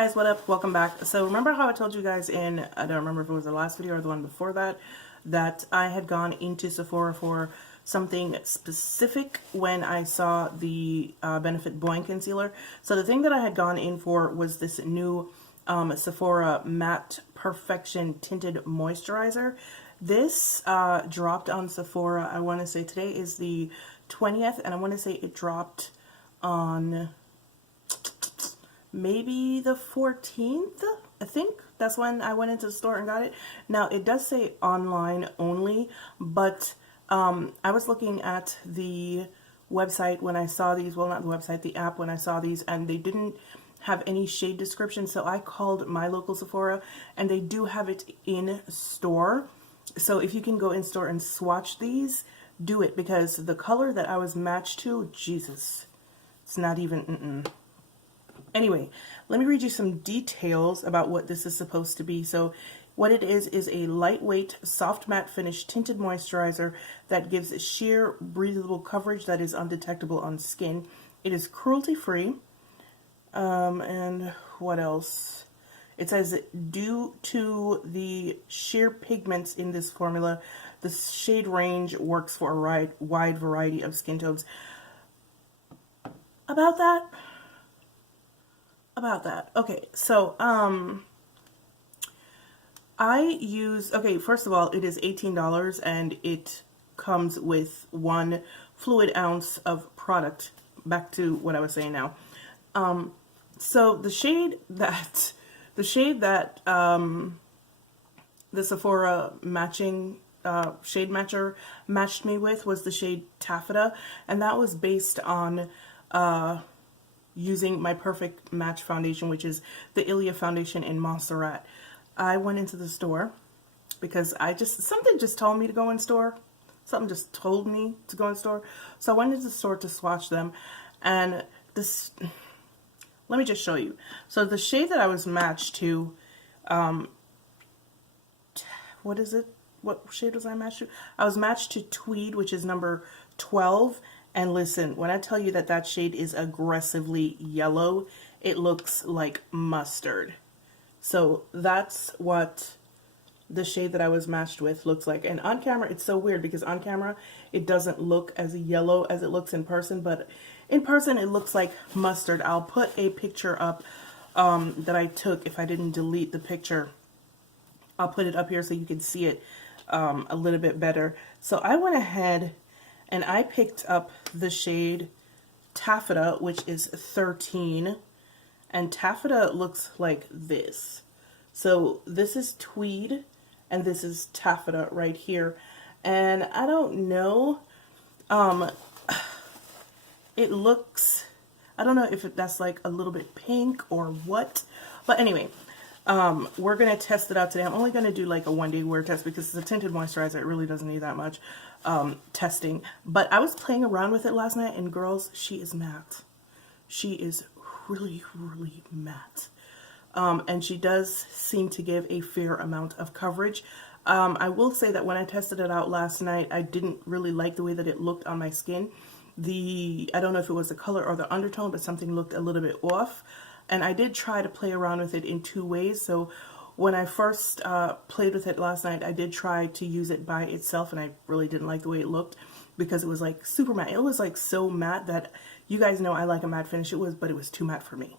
guys, what up? Welcome back. So remember how I told you guys in, I don't remember if it was the last video or the one before that, that I had gone into Sephora for something specific when I saw the Benefit Blowing Concealer. So the thing that I had gone in for was this new Sephora Matte Perfection Tinted Moisturizer. This dropped on Sephora, I want to say today is the 20th, and I want to say it dropped on maybe the 14th, I think. That's when I went into the store and got it. Now, it does say online only, but I was looking at the website when I saw these, well, not the website, the app when I saw these, and they didn't have any shade description, so I called my local Sephora, and they do have it in store. So if you can go in store and swatch these, do it, because the color that I was matched to, Jesus, it's not even, Anyway, let me read you some details about what this is supposed to be. So what it is a lightweight, soft matte finish tinted moisturizer that gives sheer, breathable coverage that is undetectable on skin. It is cruelty-free. And what else? It says, due to the sheer pigments in this formula, the shade range works for a wide variety of skin tones. About that, okay, so first of all, it is $18 and it comes with 1 fluid ounce of product. Back to what I was saying now. So the shade that the Sephora matching shade matcher matched me with was the shade Taffeta, and that was based on using my perfect match foundation, which is the Ilia foundation in Monserrat. I went into the store because something just told me to go in store. Something just told me to go in store. So I went into the store to swatch them, and this, let me just show you. So the shade that I was matched to, what is it? What shade was I matched to? I was matched to Tweed, which is number 12. And listen, when I tell you that that shade is aggressively yellow, it looks like mustard. So that's what the shade that I was matched with looks like. And on camera, it's so weird because on camera, it doesn't look as yellow as it looks in person. But in person, it looks like mustard. I'll put a picture up that I took. If I didn't delete the picture, I'll put it up here so you can see it a little bit better. So I went ahead and I picked up the shade Taffeta, which is 13. And Taffeta looks like this. So this is Tweed, and this is Taffeta right here. And I don't know, it looks, I don't know if that's like a little bit pink or what. But anyway, we're going to test it out today. I'm only going to do like a 1-day wear test because it's a tinted moisturizer. It really doesn't need that much testing. But I was playing around with it last night, and girls, she is matte. She is really, really matte. And she does seem to give a fair amount of coverage. I will say that when I tested it out last night, I didn't really like the way that it looked on my skin. I don't know if it was the color or the undertone, but something looked a little bit off. And I did try to play around with it in 2 ways. So when I first played with it last night, I did try to use it by itself, and I really didn't like the way it looked because it was like super matte. It was like so matte that, you guys know I like a matte finish. But it was too matte for me.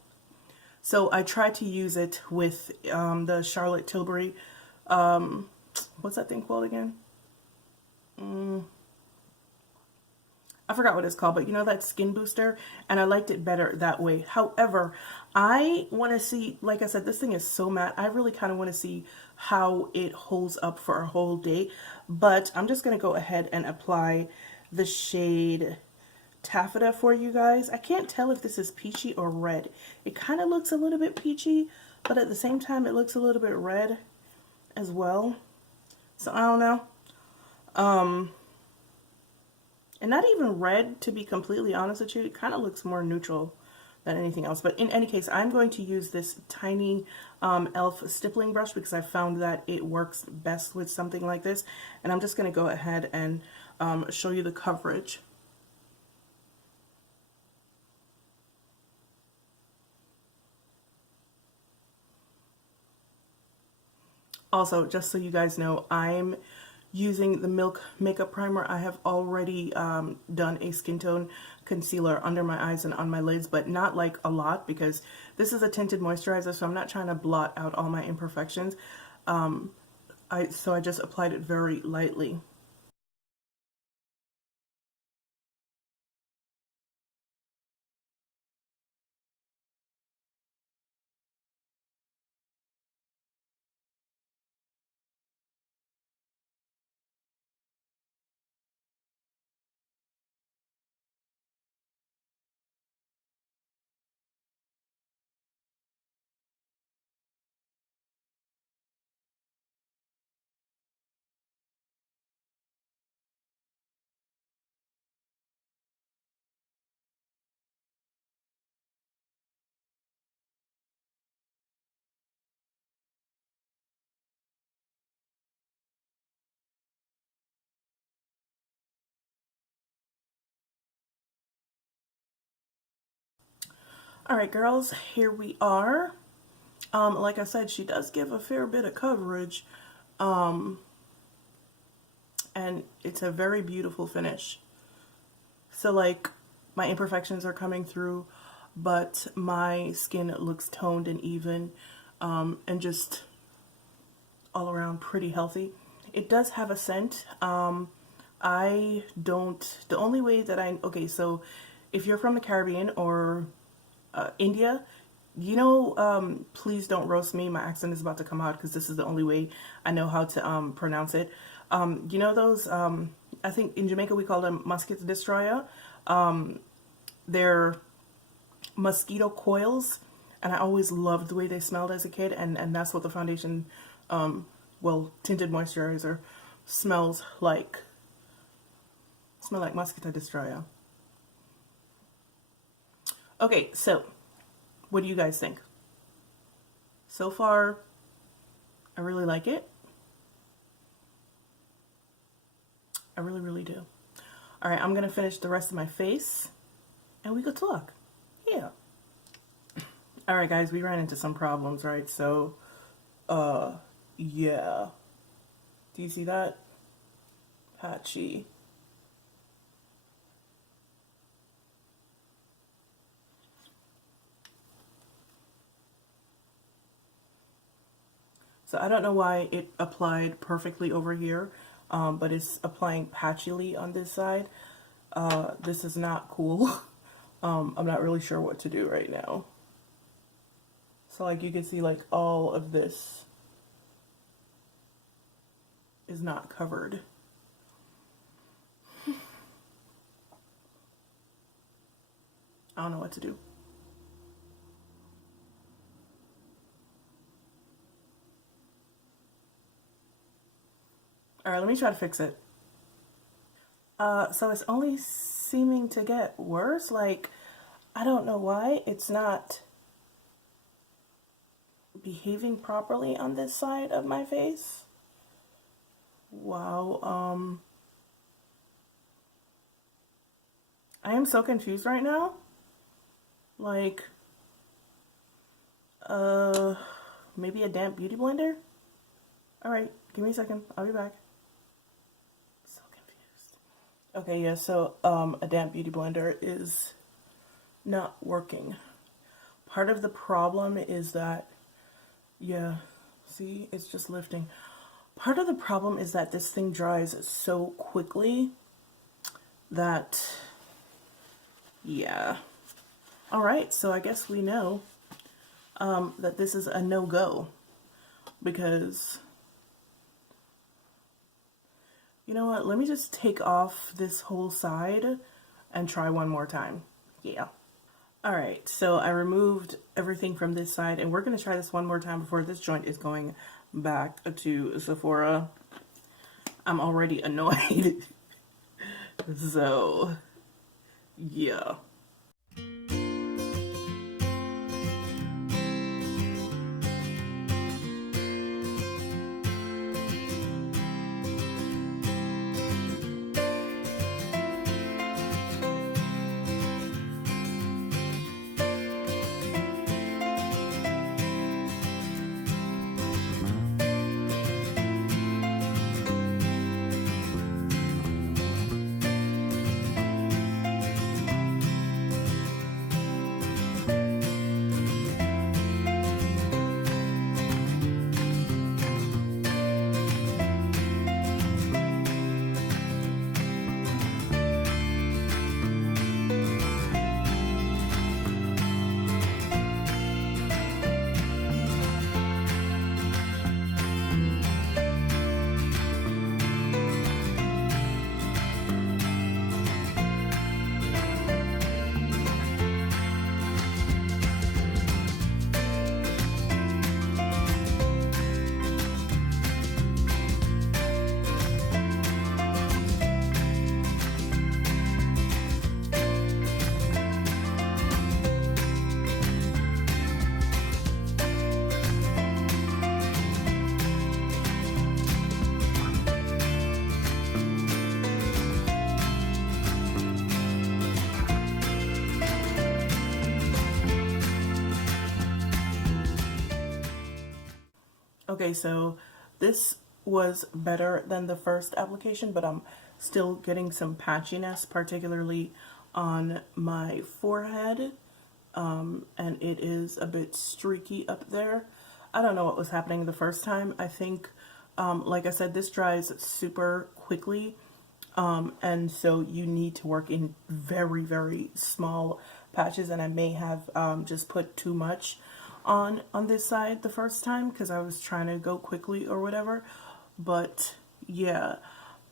So I tried to use it with the Charlotte Tilbury, what's that thing called again? I forgot what it's called, but you know, that skin booster, and I liked it better that way. However, I want to see, like I said, this thing is so matte. I really kind of want to see how it holds up for a whole day, but I'm just going to go ahead and apply the shade Taffeta for you guys. I can't tell if this is peachy or red. It kind of looks a little bit peachy, but at the same time, it looks a little bit red as well. So I don't know. And not even red, to be completely honest with you. It kind of looks more neutral than anything else. But in any case, I'm going to use this tiny e.l.f. stippling brush because I found that it works best with something like this. And I'm just going to go ahead and show you the coverage. Also, just so you guys know, I'm using the Milk Makeup Primer. I have already done a skin tone concealer under my eyes and on my lids, but not like a lot because this is a tinted moisturizer, so I'm not trying to blot out all my imperfections. So I just applied it very lightly. All right, girls, here we are. Like I said, she does give a fair bit of coverage, and it's a very beautiful finish. So like my imperfections are coming through, but my skin looks toned and even, and just all around pretty healthy. It does have a scent. I don't, the only way that okay, so if you're from the Caribbean or India, you know, please don't roast me. My accent is about to come out because this is the only way I know how to pronounce it. You know those, I think in Jamaica we call them mosquito destroyer. They're mosquito coils, and I always loved the way they smelled as a kid, and that's what the foundation, well, tinted moisturizer smells like. Smell like mosquito destroyer. Okay, so what do you guys think? So far, I really like it. I really, really do. All right, I'm gonna finish the rest of my face and we could talk. Yeah. All right, guys, we ran into some problems, right? So, yeah. Do you see that? Patchy. So I don't know why it applied perfectly over here, but it's applying patchily on this side. This is not cool. I'm not really sure what to do right now. So like you can see, like all of this is not covered. I don't know what to do. All right, let me try to fix it. So it's only seeming to get worse. Like, I don't know why it's not behaving properly on this side of my face. Wow. I am so confused right now. Like, maybe a damp beauty blender? All right, give me a second. I'll be back. So confused. Okay, yeah, so a damp beauty blender is not working. Part of the problem is that, yeah, see, it's just lifting. Part of the problem is that this thing dries so quickly that, yeah. All right, so I guess we know that this is a no-go because, you know what, let me just take off this whole side and try one more time. Yeah. All right, so I removed everything from this side, and we're going to try this one more time before this joint is going back to Sephora. I'm already annoyed. So, yeah. Okay, so this was better than the first application, but I'm still getting some patchiness, particularly on my forehead, and it is a bit streaky up there. I don't know what was happening the first time. I think, like I said, this dries super quickly, and so you need to work in very, very small patches, and I may have just put too much on this side the first time because I was trying to go quickly or whatever. But yeah,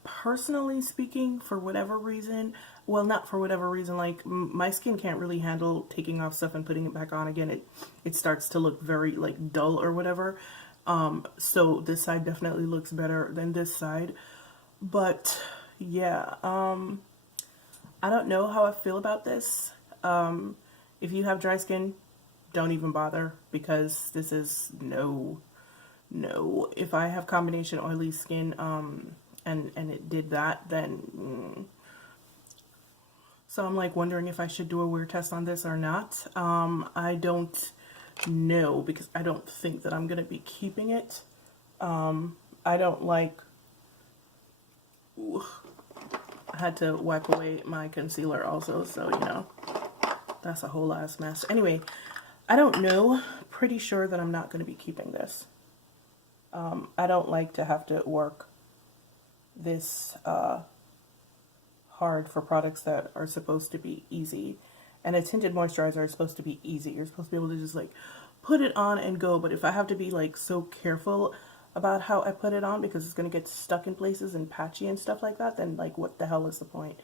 personally speaking, for whatever reason, well, not for whatever reason, like my skin can't really handle taking off stuff and putting it back on again. It starts to look very like dull or whatever. So this side definitely looks better than this side. But yeah, I don't know how I feel about this. If you have dry skin, don't even bother, because this is no. If I have combination oily skin, and it did that, then so I'm like wondering if I should do a wear test on this or not. I don't know, because I don't think that I'm gonna be keeping it. I don't like. Ooh, I had to wipe away my concealer also, so you know, that's a whole ass mess. Anyway, I don't know. Pretty sure that I'm not going to be keeping this. I don't like to have to work this hard for products that are supposed to be easy. And a tinted moisturizer is supposed to be easy. You're supposed to be able to just like put it on and go. But if I have to be like so careful about how I put it on because it's going to get stuck in places and patchy and stuff like that, then like what the hell is the point?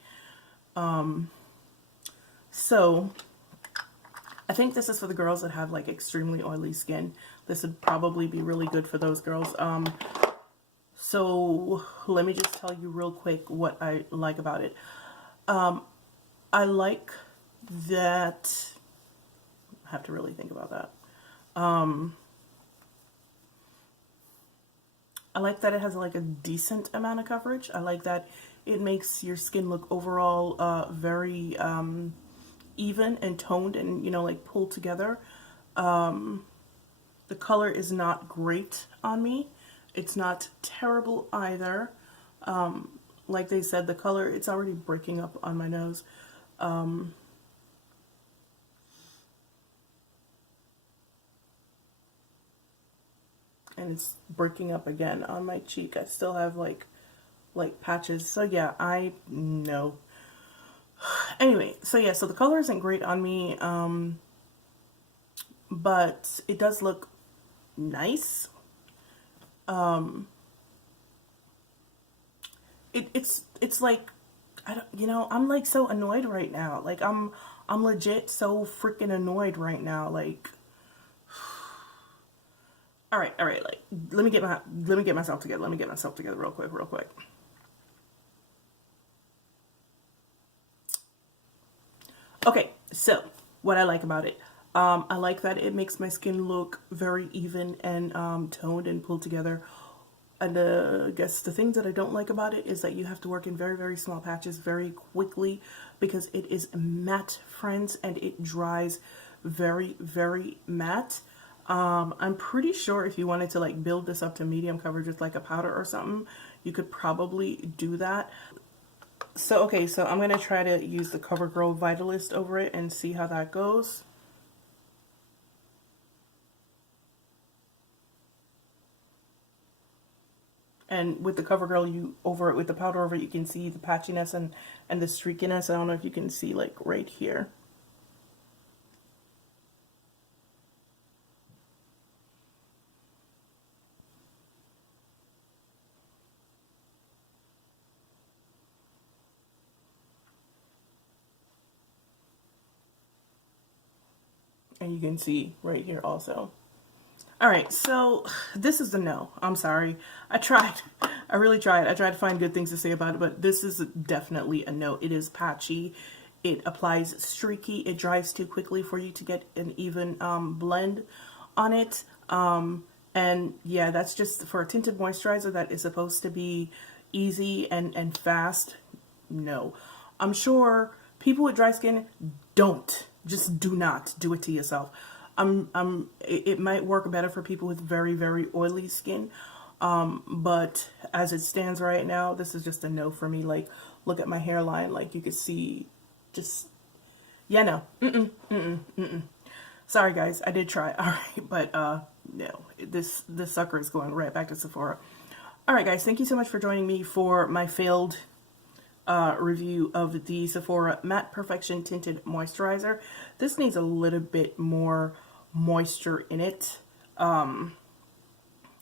So I think this is for the girls that have like extremely oily skin. This would probably be really good for those girls. So let me just tell you real quick what I like about it. I like that, I have to really think about that. I like that it has like a decent amount of coverage. I like that it makes your skin look overall very even and toned and, you know, like pulled together. The color is not great on me. It's not terrible either. Like they said, the color, it's already breaking up on my nose. And it's breaking up again on my cheek. I still have like patches. So yeah, I know. Anyway, so yeah, so the color isn't great on me, but it does look nice. It's like, I don't, you know, I'm like so annoyed right now. Like I'm legit so freaking annoyed right now. Like, all right, like let me get myself together. Let me get myself together real quick. Okay, so what I like about it, I like that it makes my skin look very even and toned and pulled together. And I guess the things that I don't like about it is that you have to work in very, very small patches very quickly because it is matte, friends, and it dries very, very matte. I'm pretty sure if you wanted to like build this up to medium coverage with like a powder or something, you could probably do that. So, okay, so I'm going to try to use the CoverGirl Vitalist over it and see how that goes. And with the CoverGirl, you over it with the powder over it, you can see the patchiness and the streakiness. I don't know if you can see like right here. And you can see right here also. All right, so this is a no. I'm sorry. I tried. I really tried. I tried to find good things to say about it, but this is definitely a no. It is patchy. It applies streaky. It dries too quickly for you to get an even blend on it. And yeah, that's just for a tinted moisturizer that is supposed to be easy and fast. No. I'm sure people with dry skin don't. Just do not do it to yourself. It might work better for people with very, very oily skin. But as it stands right now, this is just a no for me. Like, look at my hairline. Like, you could see just, yeah, no. Sorry, guys. I did try. All right. But, no. This sucker is going right back to Sephora. All right, guys. Thank you so much for joining me for my failed review of the Sephora Matte Perfection Tinted Moisturizer. This needs a little bit more moisture in it.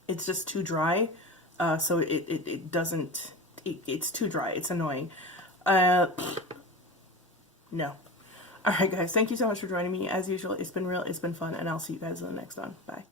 It's just too dry, so it doesn't, it's too dry. It's annoying. No. All right, guys. Thank you so much for joining me. As usual, it's been real. It's been fun, and I'll see you guys in the next one. Bye.